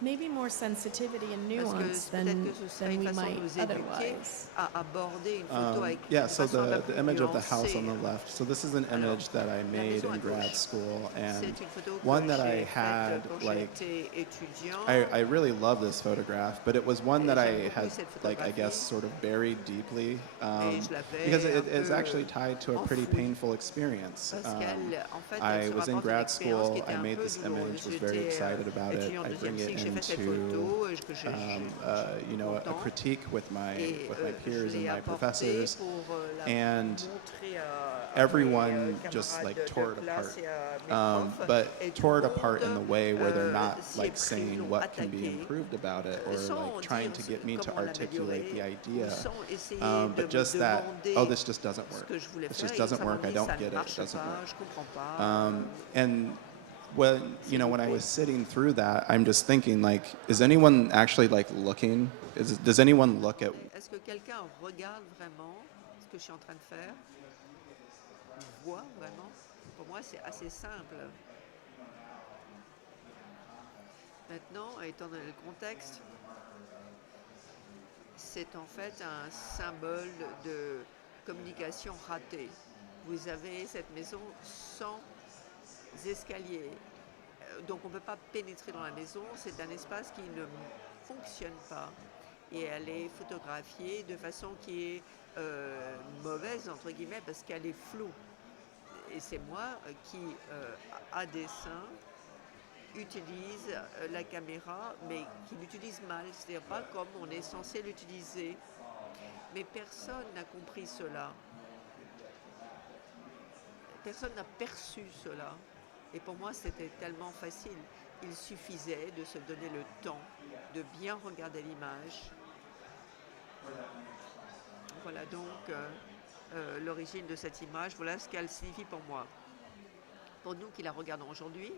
maybe more sensitivity and Parce nuance que peut-être than que ce serait we une façon de might nous éduquer otherwise. à aborder une photo avec Yeah, une so façon un peu the plus image of the house nuancée. on the left. So this is an image that I made maison à in grad gauche. school, and C'est une photo que one that j'ai I faite had quand like. j'étais étudiant. I really love this photograph, but it was one that I J'aime beaucoup had, cette like, I guess, photographie. sort of buried deeply, Mais je l'avais because un it is peu actually tied to a pretty enfouie. painful experience. Parce qu'elle, en fait, I elle se was in rapporte à une grad expérience qui school, était I un made peu this douloureuse. image, was very J'étais excited about it. étudiant en I deuxième bring it cycle, j'ai fait cette into, photo et que j'ai a critique with my et peers je and l'ai my apportée professors, pour la and montrer à everyone mes just camarades like de tore it classe apart, et à mes profs. but Et tout tore le it apart in the monde, way where they're not s'y est like pris, saying l'ont what can be attaqué, improved about it, or sans like trying to dire get me to comment articulate the l'améliorer, idea, ou sans essayer de but me just that, demander oh, this just doesn't ce work. que je voulais This faire. just Et doesn't ça m'ont work. I dit, don't ça get ne it. It marche doesn't pas, work. je comprends pas. And when when I was sitting through that, I'm just thinking, like, is anyone actually like looking? Does anyone look at? Est-ce que quelqu'un regarde vraiment ce que je suis en train de faire? Voit vraiment? Pour moi, c'est assez simple. Maintenant, étant donné le contexte, c'est en fait un symbole de communication ratée. Vous avez cette maison sans escalier. Donc on ne peut pas pénétrer dans la maison, c'est un espace qui ne fonctionne pas. Et elle est photographiée de façon qui est mauvaise, entre guillemets, parce qu'elle est floue. Et c'est moi qui, à dessein, utilise la caméra, mais qui l'utilise mal, c'est-à-dire pas comme on est censé l'utiliser. Mais personne n'a compris cela. personne n'a perçu cela. Et pour moi, c'était tellement facile. Il suffisait de se donner le temps de bien regarder l'image. Voilà donc l'origine de cette image. Voilà ce qu'elle signifie pour moi. Pour nous qui la regardons aujourd'hui,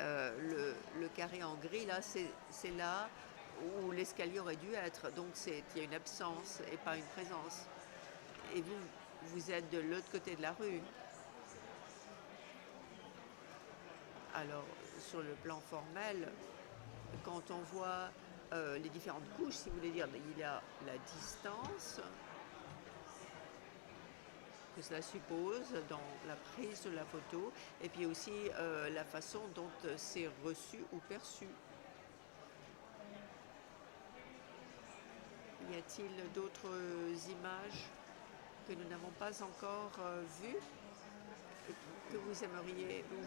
le carré en gris, là, c'est là où l'escalier aurait dû être. Donc il y a une absence et pas une présence. Et vous êtes de l'autre côté de la rue. Alors, sur le plan formel, quand on voit les différentes couches, si vous voulez dire, il y a la distance que cela suppose dans la prise de la photo, et puis aussi la façon dont c'est reçu ou perçu. Y a-t-il d'autres images que nous n'avons pas encore vues, que vous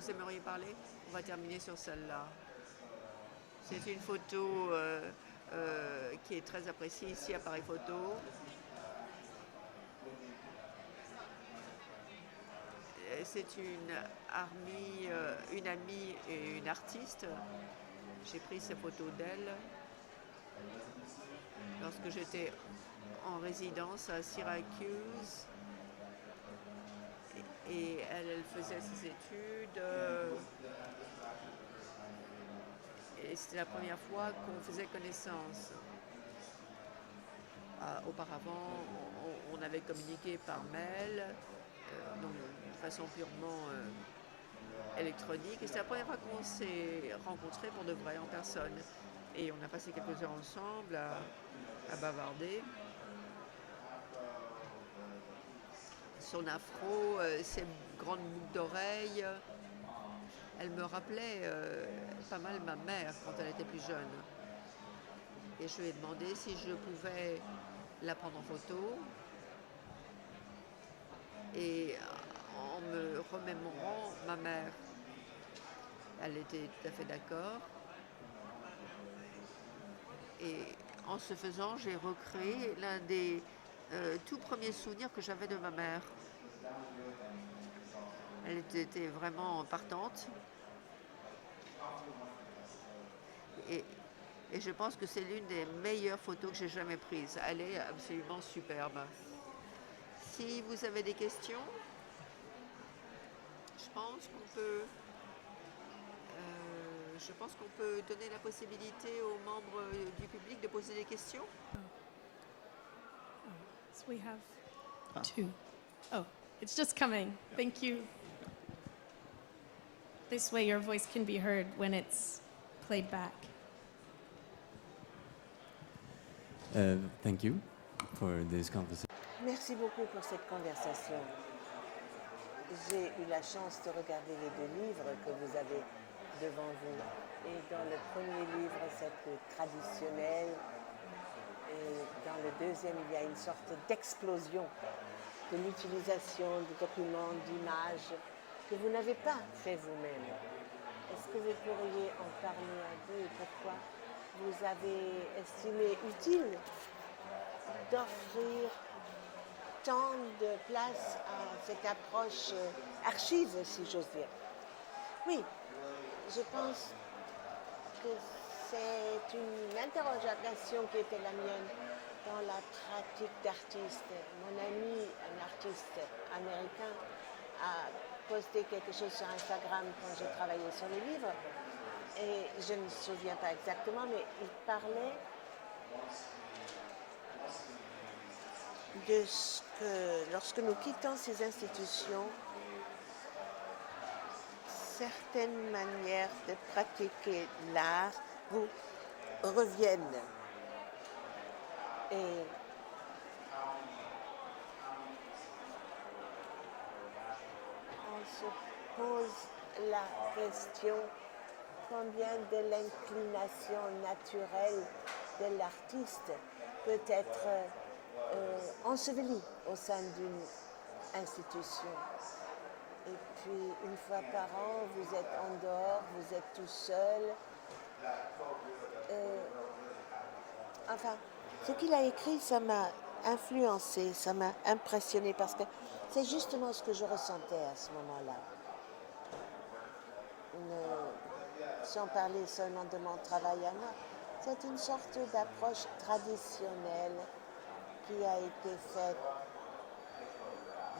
aimeriez parler? On va terminer sur celle-là. C'est une photo qui est très appréciée ici à Paris Photo. C'est une amie et une artiste. J'ai pris ces photos d'elle lorsque j'étais en résidence à Syracuse. Et elle faisait ses études. Et c'était la première fois qu'on faisait connaissance. Auparavant, on avait communiqué par mail, donc de façon purement électronique. Et c'est la première fois qu'on s'est rencontrés pour de vrai en personne. Et on a passé quelques heures ensemble à bavarder. Son afro, ses grandes boucles d'oreilles, elle me rappelait pas mal ma mère quand elle était plus jeune. Et je lui ai demandé si je pouvais la prendre en photo. Et en me remémorant ma mère, elle était tout à fait d'accord. Et en ce faisant, j'ai recréé l'un des tout premiers souvenirs que j'avais de ma mère. Elle était vraiment partante. Et je pense que c'est l'une des meilleures photos que j'ai jamais prises. Elle est absolument superbe. Si vous avez des questions, je pense qu'on peut donner la possibilité aux membres du public de poser des questions. So we have two. Oh, it's just coming. Thank you. This way your voice can be heard when it's played back. Thank you for this conversation. Merci beaucoup pour cette conversation. J'ai eu la chance de regarder les deux livres que vous avez devant vous. Et dans le premier livre, c'est plus traditionnel. Et dans le deuxième, il y a une sorte d'explosion de l'utilisation de documents, d'images que vous n'avez pas fait vous-même. Est-ce que vous pourriez en parler un peu et pourquoi vous avez estimé utile d'offrir tant de place à cette approche archive, si j'ose dire? Oui, je pense que c'est une interrogation qui était la mienne dans la pratique d'artiste. Mon ami, un artiste américain, a posté quelque chose sur Instagram quand j'ai travaillé sur les livres. Et je ne me souviens pas exactement, mais il parlait de ce que, lorsque nous quittons ces institutions, certaines manières de pratiquer l'art vous reviennent. Et on se pose la question combien de l'inclination naturelle de l'artiste peut être ensevelie au sein d'une institution. Et puis, une fois par an, vous êtes en dehors, vous êtes tout seul. Enfin, ce qu'il a écrit, ça m'a influencé, ça m'a impressionné parce que c'est justement ce que je ressentais à ce moment-là. Sans parler seulement de mon travail à moi, c'est une sorte d'approche traditionnelle qui a été faite.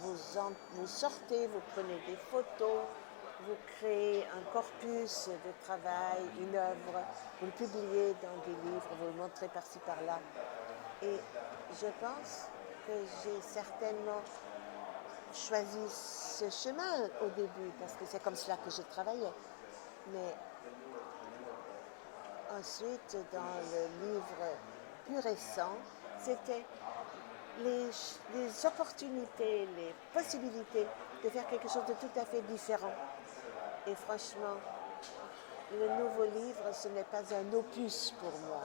Vous sortez, vous prenez des photos, vous créez un corpus de travail, une œuvre, vous le publiez dans des livres, vous le montrez par-ci par-là. Et je pense que j'ai certainement choisi ce chemin au début, parce que c'est comme cela que je travaillais. Mais ensuite, dans le livre plus récent, c'était les opportunités, les possibilités de faire quelque chose de tout à fait différent. Et franchement, le nouveau livre, ce n'est pas un opus pour moi.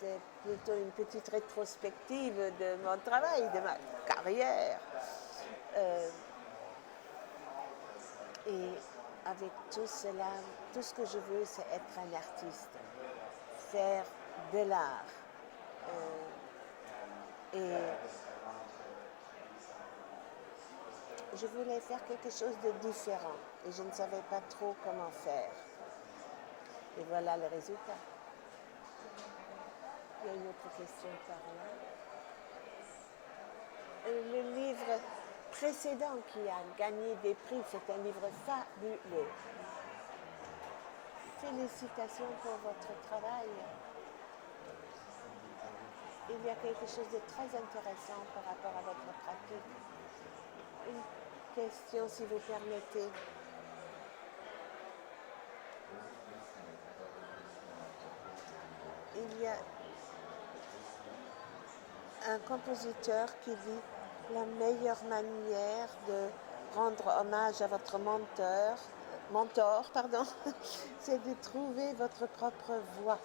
C'est plutôt une petite rétrospective de mon travail, de ma carrière. Et avec tout cela, tout ce que je veux, c'est être un artiste, faire de l'art. Et je voulais faire quelque chose de différent et je ne savais pas trop comment faire. Et voilà le résultat. Il y a une autre question par là. Le livre précédent qui a gagné des prix, c'est un livre fabuleux. Félicitations pour votre travail. Il y a quelque chose de très intéressant par rapport à votre pratique. Une question, si vous permettez. Il y a un compositeur qui dit la meilleure manière de rendre hommage à votre mentor, c'est de trouver votre propre voix.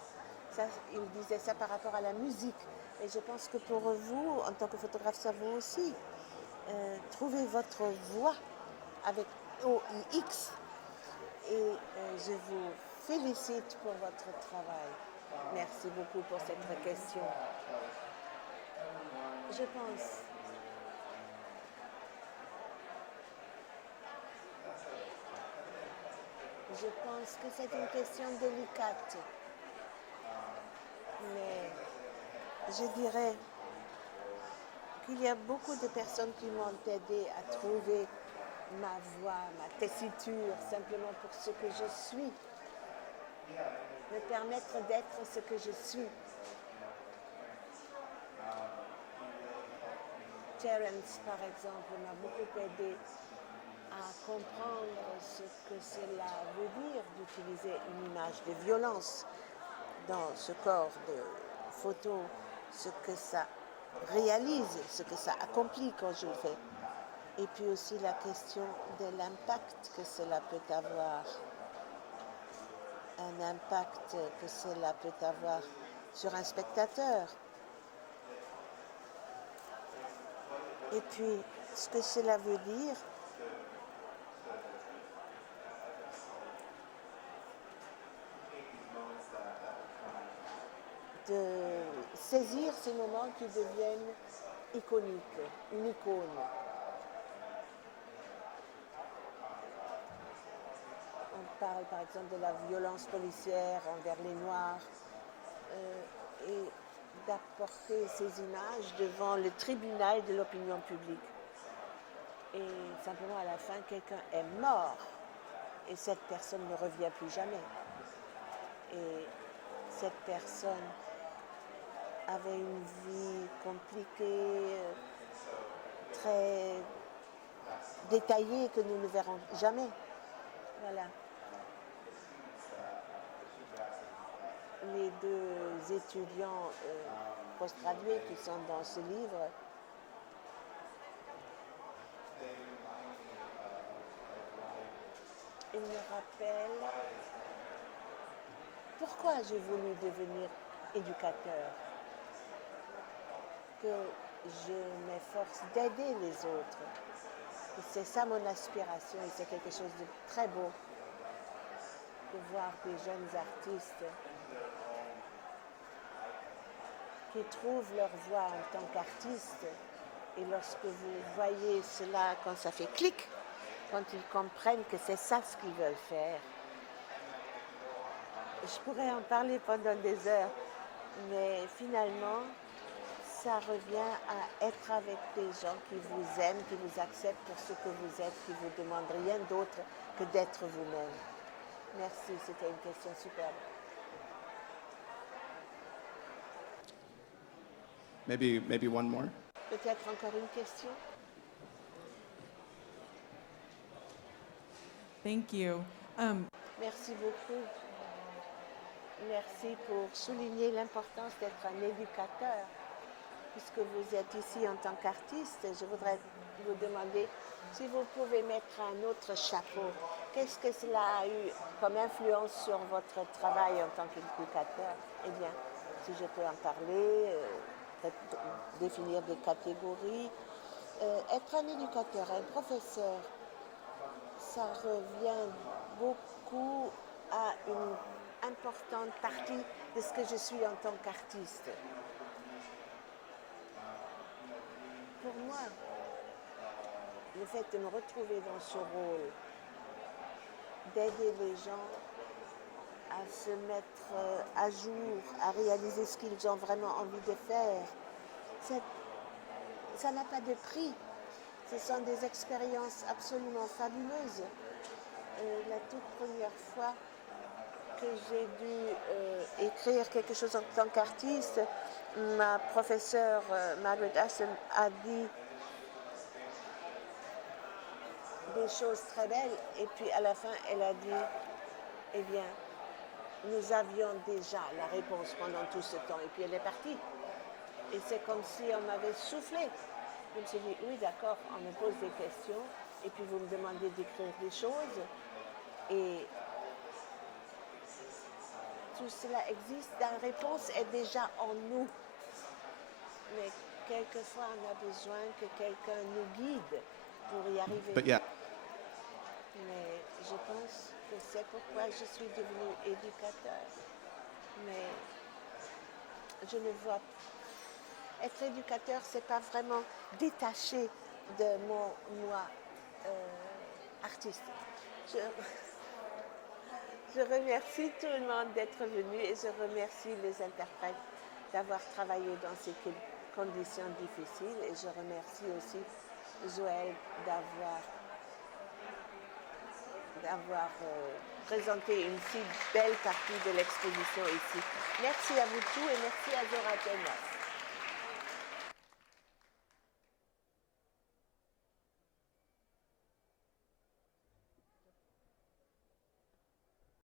Ça, il disait ça par rapport à la musique. Et je pense que pour vous, en tant que photographe, ça vaut aussi. Trouvez votre voix avec OIX. Et je vous félicite pour votre travail. Merci beaucoup pour cette question. Je pense que c'est une question délicate. Mais je dirais qu'il y a beaucoup de personnes qui m'ont aidé à trouver ma voix, ma tessiture, simplement pour ce que je suis. Me permettre d'être ce que je suis. Terence, par exemple, m'a beaucoup aidé à comprendre ce que cela veut dire d'utiliser une image de violence dans ce corps de photo, ce que ça réalise, ce que ça accomplit quand je le fais. Et puis aussi la question de l'impact que cela peut avoir. Un impact que cela peut avoir sur un spectateur. Et puis, ce que cela veut dire, de saisir ces moments qui deviennent iconiques, une icône. On parle par exemple de la violence policière envers les Noirs et d'apporter ces images devant le tribunal de l'opinion publique. Et simplement à la fin, quelqu'un est mort et cette personne ne revient plus jamais. Et cette personne avait une vie compliquée, très détaillée que nous ne verrons jamais. Voilà. Les deux étudiants post-gradués qui sont dans ce livre ils me rappellent pourquoi j'ai voulu devenir éducateur, que je m'efforce d'aider les autres. Et c'est ça mon aspiration et c'est quelque chose de très beau de voir des jeunes artistes qui trouvent leur voie en tant qu'artistes. Et lorsque vous voyez cela, quand ça fait clic, quand ils comprennent que c'est ça ce qu'ils veulent faire. Je pourrais en parler pendant des heures, mais finalement, ça revient à être avec des gens qui vous aiment, qui vous acceptent pour ce que vous êtes, qui vous demandent rien d'autre que d'être vous-même. Merci, c'était une question superbe. Maybe one more. Peut-être encore une question? Thank you. Merci beaucoup. Merci pour souligner l'importance d'être un éducateur. Puisque vous êtes ici en tant qu'artiste, je voudrais vous demander si vous pouvez mettre un autre chapeau. Qu'est-ce que cela a eu comme influence sur votre travail en tant qu'éducateur? Eh bien, si je peux en parler, définir des catégories. Être un éducateur, un professeur, ça revient beaucoup à une importante partie de ce que je suis en tant qu'artiste. Pour moi, le fait de me retrouver dans ce rôle, d'aider les gens à se mettre à jour, à réaliser ce qu'ils ont vraiment envie de faire, ça n'a pas de prix. Ce sont des expériences absolument fabuleuses. La toute première fois que j'ai dû écrire quelque chose en tant qu'artiste, ma professeure Margaret Ashton a dit des choses très belles et puis à la fin elle a dit eh bien nous avions déjà la réponse pendant tout ce temps et puis elle est partie et c'est comme si on m'avait soufflé. Je me suis dit oui d'accord, on me pose des questions et puis vous me demandez d'écrire des choses et tout cela existe, la réponse est déjà en nous. Mais quelquefois, on a besoin que quelqu'un nous guide pour y arriver. But yeah. Mais je pense que c'est pourquoi je suis devenue éducateur. Mais je ne vois pas. Être éducateur, c'est pas vraiment détaché de mon moi artiste. Je remercie tout le monde d'être venu et je remercie les interprètes d'avoir travaillé dans ces conditions difficiles et je remercie aussi Zoé d'avoir présenté une si belle partie de l'exposition ici. Merci à vous tous et merci à Zora J.